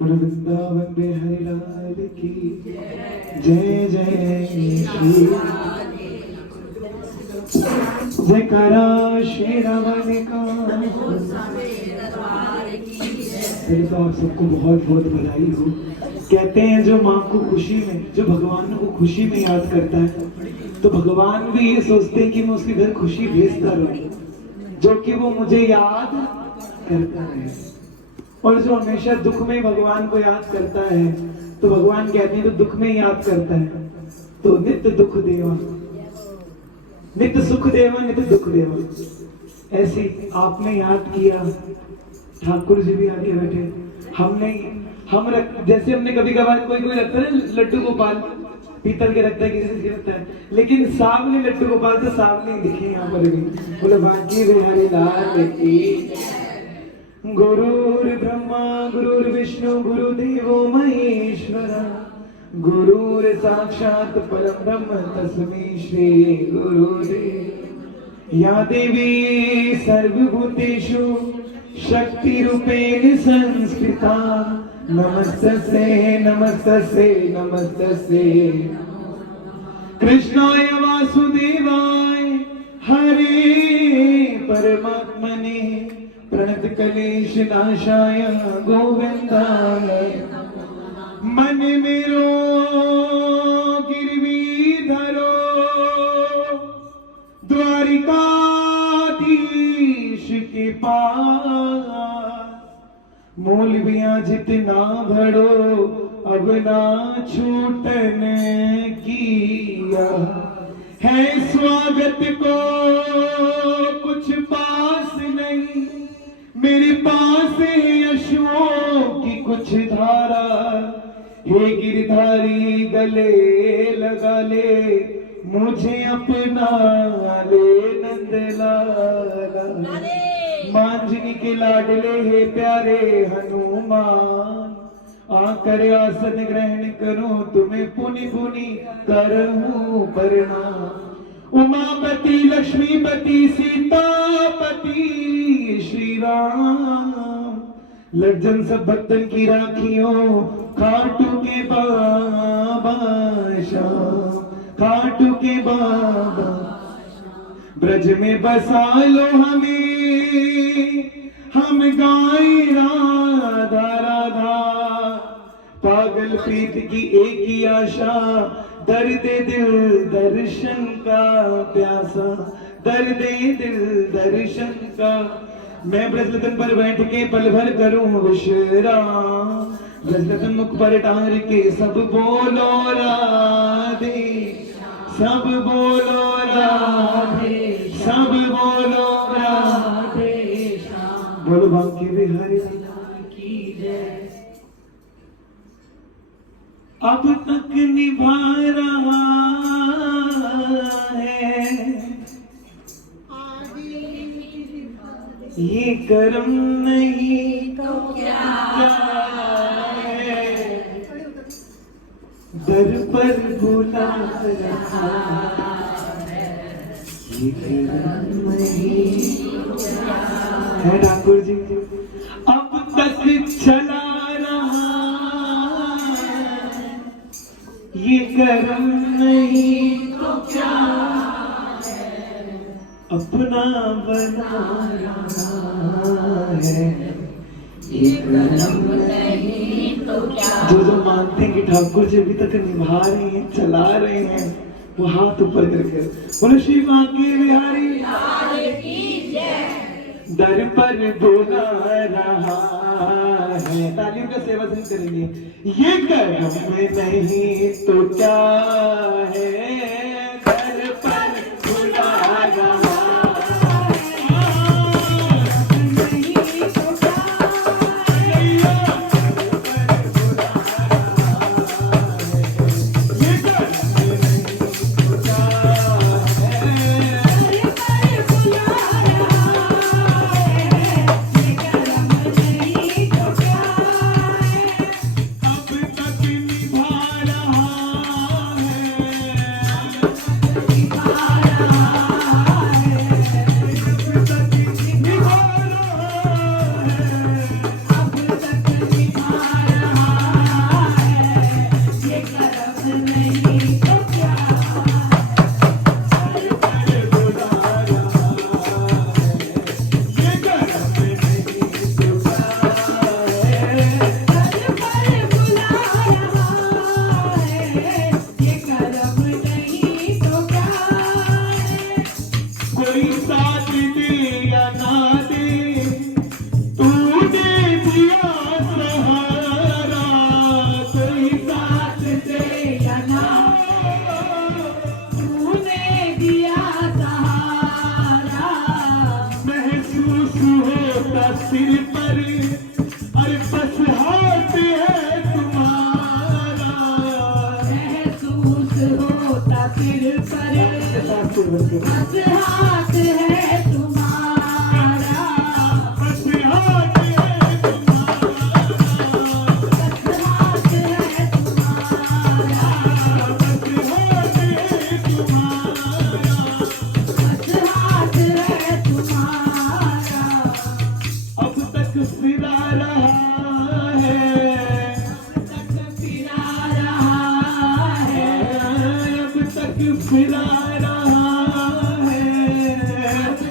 वृंदावन बिहारी लाल की जय जय श्री जयकारा श्री रमन का। फिर तो आप सबको बहुत बहुत बधाई हो। कहते हैं जो माँ को खुशी में, जो भगवान को खुशी में याद करता है, तो भगवान भी ये सोचते हैं कि मैं उसके घर खुशी भेजता रहूं, जो कि वो मुझे याद करता है। और जो हमेशा दुख में भगवान को याद करता है, तो भगवान कहते हैं तो दुख में याद करता है तो नित्य दुख देवा, नित्य सुख देवा, नित्य दुख देवा। ऐसे आपने याद किया, ठाकुर जी भी आके बैठे। जैसे हमने कभी कभार कोई रखता है लड्डू गोपाल, पीतल के रखता है, किसी से रखता है, लेकिन सामने लड्डू गोपाल तो सामने दिखे यहाँ पर भी। बोले बाकी बिहारी लाल की। गुरुर् ब्रह्मा गुरुर्विष्णु गुरुदेवो महेश्वरा, गुरुर् साक्षात् परं ब्रह्म तस्मै श्री गुरुदेव। या देवी सर्वभूतेषु शक्तिरूपेण संस्कृता, नमस्तस्यै नमस्तस्यै नमस्तस्यै। कृष्णाय वासुदेवाय हरे परमात्मने प्रणत कलेश नाशाय गोविंदाय। मन मेरो गिरवीधरो द्वारिकाधीश के पास, मौलवियां जितना भरो अब ना छूटन किया। है स्वागत को कुछ पास नहीं, मेरे पास है यशों की कुछ धारा। हे गिरधारी गले लगा ले, मुझे अपना ले नंदलाला। मांझनी के लाडले हे प्यारे हनुमान, आकर आसन ग्रहण करो तुम्हें पुनि पुनि करहूं प्रणाम। उमापति लक्ष्मीपति सीतापति श्री राम, लज्जन सब भक्तन की राखियों खाटू के बाबा श्याम, खाटू के बाबा। ब्रज में बसा लो हमें, हम गाए राधा राधा। पागल प्रीत की एक ही आशा, दर्द दिल दर्शन का प्यासा, दर्द दिल दर्शन का। मैं ब्रजलतन पर बैठ के पल भर करूं विश्राम, ब्रजलतन मुख पर टार के सब बोलो राधे, सब बोलो राधे, सब बोलो राधे। बोलो बांके बिहारी की जय। अब तक निभा रहा है ये कर्म, नहीं तो क्या है। दर पर बुला रहा ये कर्म नहीं है। ठाकुर जी अब तक चला ये कर्म नहीं तो क्या है, अपना बना रहा है ये कर्म नहीं तो क्या। जो मानते हैं कि ठाकुर जी अभी तक निभा रहे हैं, चला रहे हैं, वो हाथ ऊपर करके बोले श्री बांके बिहारी लाल की जय। दर पर बुला रहा है, तालियों का सेवा सुन करेंगे। ये कर्म नहीं तो क्या है, दर पर बुला रहा सिर पर, अरे बस हाथ है तुम्हारा, महसूस होता सिर पर, बस हाथ है तुम्हारा, बस हाथ है तुम्हारा, बस हाथ है तुम्हारा, बस हाथ है तुम्हारा, बस हाथ है तुम्हारा। अब तक फिरा रहा है, तक फिरा रहा है, अब तक फिरा रहा है,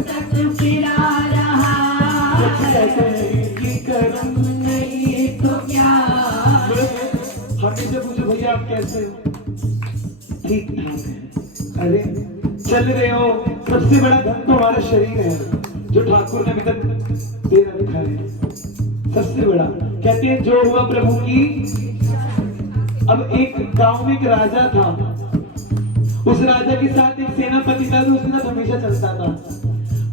तक फिरा रहा है, कि करम नहीं तो क्या। हमें जब मुझे भैया आप कैसे हो? ठीक ठाक है। अरे चल रहे हो, सबसे बड़ा धन तो हमारा शरीर है जो ठाकुर ने अभी तक दे रखा है, सबसे बड़ा। कहते हैं जो हुआ प्रभु की। अब एक गांव में एक राजा था, उस राजा के साथ एक सेनापति था जो उसके साथ हमेशा चलता था।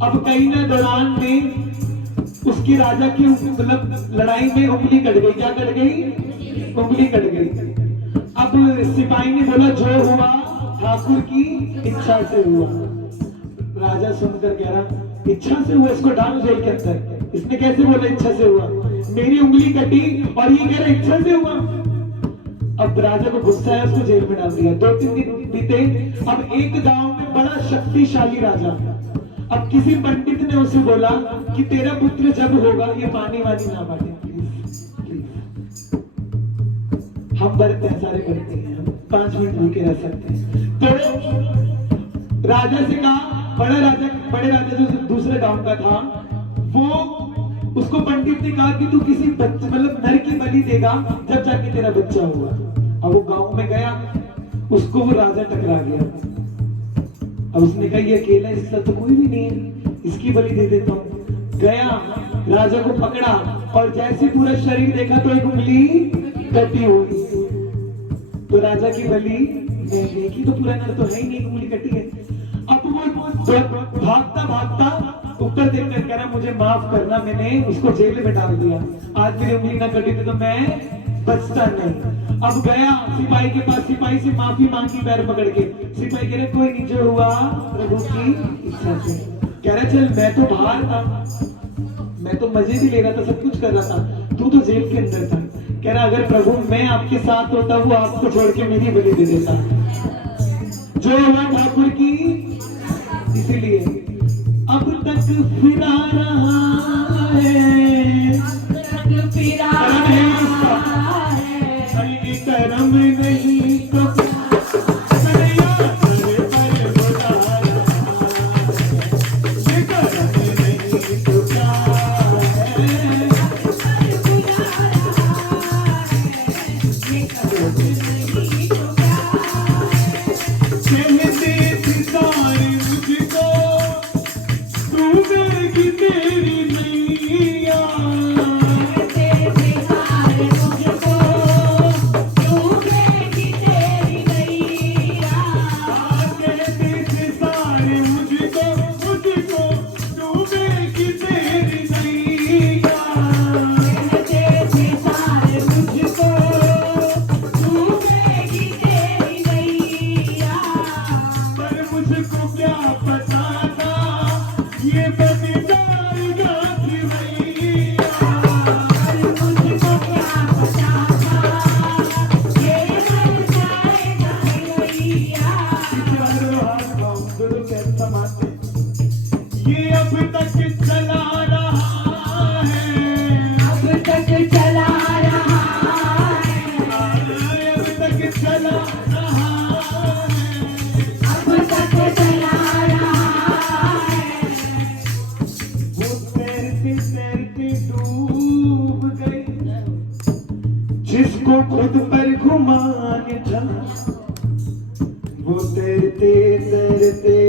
अब कहीं ना दौरान में उसकी राजा की मतलब लड़ाई में उंगली कट गई। क्या कट गई? उंगली कट गई। अब सिपाही ने बोला जो हुआ ठाकुर की इच्छा से हुआ। राजा सुनकर कह रहा इच्छा से हुआ, इसको डालो जेल के अंदर। इसने कैसे बोला इच्छा से हुआ? मेरी उंगली कटी और ये कह रहा इच्छा से हुआ। अब राजा को गुस्सा है, उसको जेल में डाल दिया। 2-3 दिन बीते। अब एक गांव में बड़ा शक्तिशाली राजा, अब किसी पंडित ने उसे बोला कि तेरा पुत्र जब होगा ये पानी वानी ना बांटे, प्लीज। हम बरते हैं, सारे बरते हैं, हम 5 मिनट भूखे रह सकते हैं। तो राजा से कहा, बड़े राजा जो दूसरे गांव का था, वो उसको पंडित ने कहा कि तू किसी बच्चे मतलब नर की बलि देगा जब जाके तेरा बच्चा हुआ। अब वो गांव में गया, उसको वो राजा टकरा गया। अब उसने कहा ये अकेला, इसके साथ तो कोई भी नहीं है, इसकी बलि दे देता हूँ। गया, राजा को पकड़ा और जैसे पूरा शरीर देखा तो एक उंगली कटी हुई। तो राजा की बलि नहीं देखी तो पूरा नर तो है ही नहीं, उंगली कटी है। अब वो भागता भागता ऊपर देखकर कह रहा मुझे माफ करना, मैंने उसको जेल में डाल दिया, आज मेरी उंगली ना कटी थी तो मैं बचता नहीं। अब गया सिपाही के पास, सिपाही से माफी मांगी पैर पकड़ के। सिपाही कह रहे कोई नहीं, जो हुआ प्रभु की इच्छा से। कह रहा चल मैं तो बाहर था, मैं तो मजे भी ले रहा था, सब कुछ कर रहा था, तू तो जेल के अंदर था। कह रहा अगर प्रभु मैं आपके साथ होता, वो आपको छोड़ के मेरी बलि दे देता। जो हुआ ठाकुर की, इसीलिए अब तक फिरा रहा है, तक फिरा रहा है, करम नहीं तो जिसको खुद पर घुमान था, वो तैरते तैरते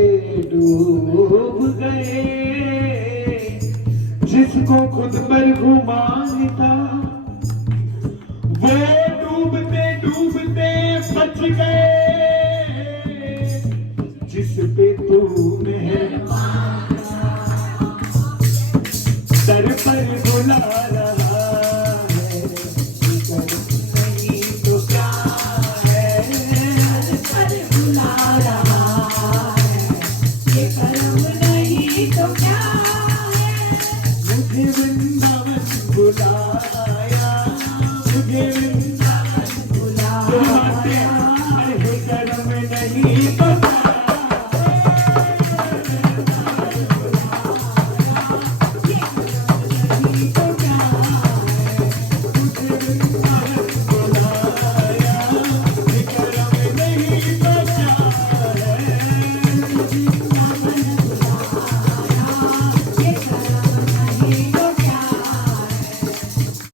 डूब गए। जिसको खुद पर घुमान था, वो डूबते डूबते बच गए। जिस पे तू मेहरबान, दर पर नहीं तो